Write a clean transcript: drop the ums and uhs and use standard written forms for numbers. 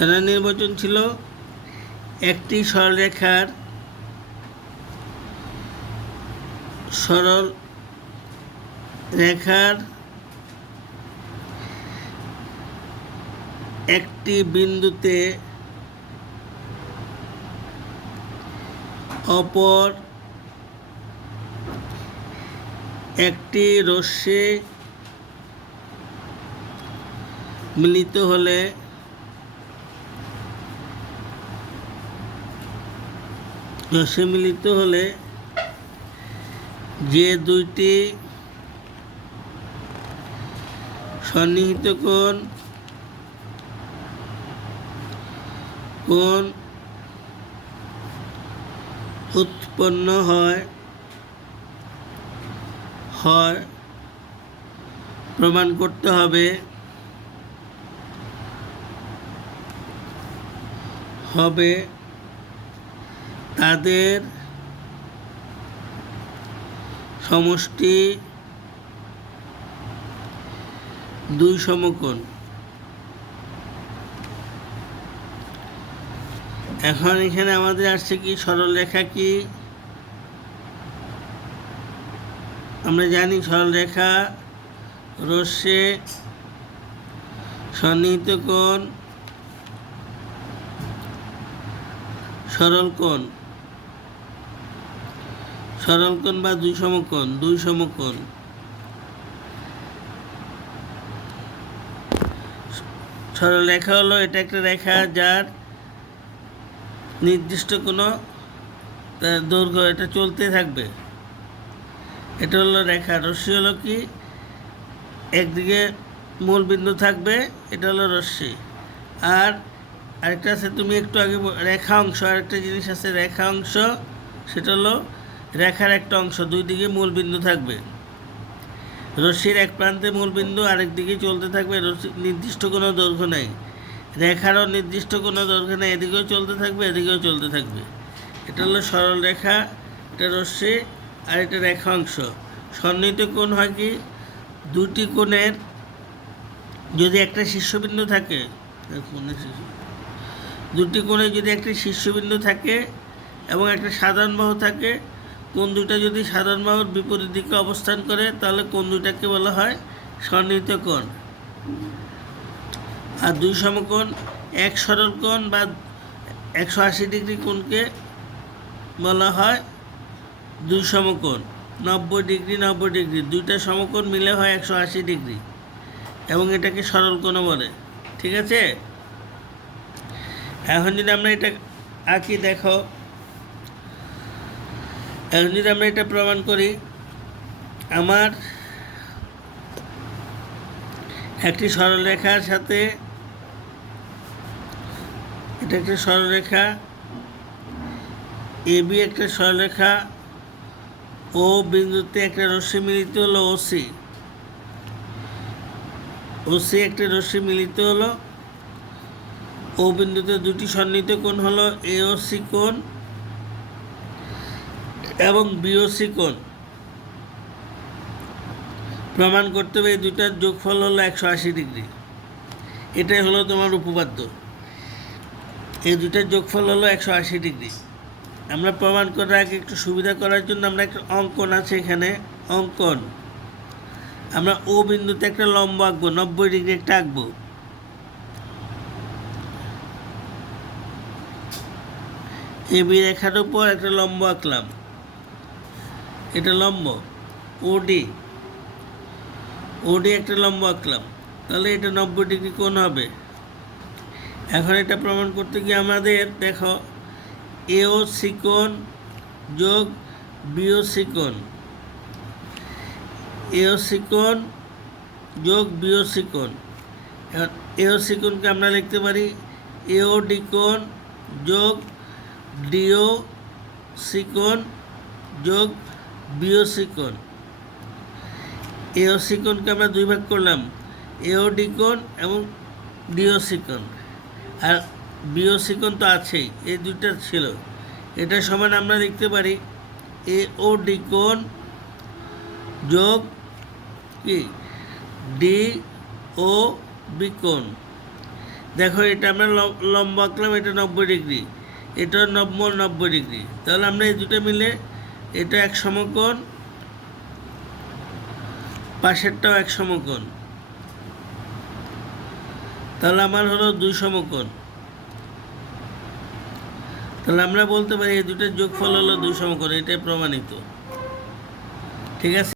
সাধারণ নির্বাচন ছিল একটি সরল রেখার একটি বিন্দুতে অপর একটি রশ্মি মিলিত হলে যে দুইটি সন্নিহিত কোণ উৎপন্ন হয় প্রমাণ করতে হবে তাদের সমষ্টি দুই সমকোণ। এখন এখানে আমাদের আসছে কি সরলরেখা কি? আমরা জানি সরলরেখা রশ্মি সন্নিহিত কোণ সরল কোণ বা দুই সমকোণ। সরলরেখা হলো এটা একটা রেখা যার নির্দিষ্ট কোনো দৈর্ঘ্য, এটা চলতে থাকবে। এটা হলো রেখা। রশ্মি হলো কি একদিকে মূল বিন্দু থাকবে, এটা হলো রশ্মি। আর আরেকটা আছে, তুমি একটু আগে রেখা অংশ, আরেকটা জিনিস আছে রেখা অংশ, সেটা হলো রেখার একটা অংশ, দুই দিকে মূল বিন্দু থাকবে। রশ্মির এক প্রান্তে মূল বিন্দু, আরেক দিকে চলতে থাকবে। নির্দিষ্ট কোনো দৈর্ঘ্য নেই, রেখারও নির্দিষ্ট কোনো দৈর্ঘ্য নেই, এদিকেও চলতে থাকবে এদিকেও চলতে থাকবে। এটা হলো সরল রেখা, এটা রশ্মি, আর এটা রেখা অংশ। সন্নিহিত কোণ হয় কি দুটি কোণের যদি একটা শীর্ষবিন্দু থাকে, দুটি কোণে যদি একটা শীর্ষবিন্দু থাকে এবং একটা সাধারণ বাহু থাকে, কোণ দুটা যদি সাধারণ বাহুর বিপরীত দিকে অবস্থান করে তাহলে কোণ দুটাকে বলা হয় সন্নিহিত কোণ। আর দুই সমকোণ, এক সরল কোণ বা 180 ডিগ্রি কোণকে বলা হয় দুই সমকোণ। 90 ডিগ্রি দুইটা সমকোণ মিলে হয় 180 ডিগ্রি, এবং এটাকে সরল কোণও বলে। ঠিক আছে? এখন যদি আমরা এটা আঁকি, দেখো, এখন যদি আমরা এটা প্রমাণ করি, আমার একটি সরলরেখার সাথে, এটা একটা সরলরেখা এবি, একটা সরলরেখা ও বিন্দুতে একটা রশ্মি মিলিত হলো ওসি একটা রশ্মি মিলিত হলো। ও বিন্দুতে দুটি সন্নিহিত কোণ হলো এওসি কোণ এবং বিওসি কোণ। প্রমাণ করতে হবে এই দুটার যোগফল হলো 180 ডিগ্রি। এটাই হলো তোমার উপপাদ্য। এই দুটার যোগফল হলো 180 ডিগ্রি। আমরা প্রমাণ করার আগে একটু সুবিধা করার জন্য আমরা একটা অঙ্কন আছে এখানে, অঙ্কন। আমরা ও বিন্দুতে একটা লম্ব আঁকবো, 90 ডিগ্রি একটা আঁকবো। এবি রেখার উপর একটা লম্ব আঁকলাম, এটা লম্ব। ওডি একটা লম্ব আঁকলাম, তাহলে এটা 90 ডিগ্রি কোণ হবে। এখন এটা প্রমাণ করতে গিয়ে আমাদের দেখো এওসি কোণ যোগ বিওসি কোণ, এওসি কোণ যোগ বিওসি কোণ। এখন এওসি কোণকে আমরা লিখতে পারি এওডি কোণ যোগ ডিওসি কোণ যোগ বিওসি কোণ। এওসি কোণকে আমরা দুই ভাগ করলাম, এওডি কোণ এবং ডিওসি কোণ। আর বিওসি কোণ তো আছেই, এই দুইটা ছিল। এটা সমান আমরা লিখতে পারি এওডি কোণ যোগ কি ডি ও বি কোণ। দেখো এটা আমরা লম্বা আঁকলাম, এটা 90 ডিগ্রি, এটা 90 ডিগ্রি। তাহলে আমরা এই দুটো মিলে, এটা এক সমকোণ, পাশেরটাও এক সমকোণ, তাহলে আমার হলো 2 সমকোণ। তাহলে আমরা বলতে পারি এই দুটোর যোগফল হলো 2 সমকোণ, এটাই প্রমাণিত। ঠিক আছে।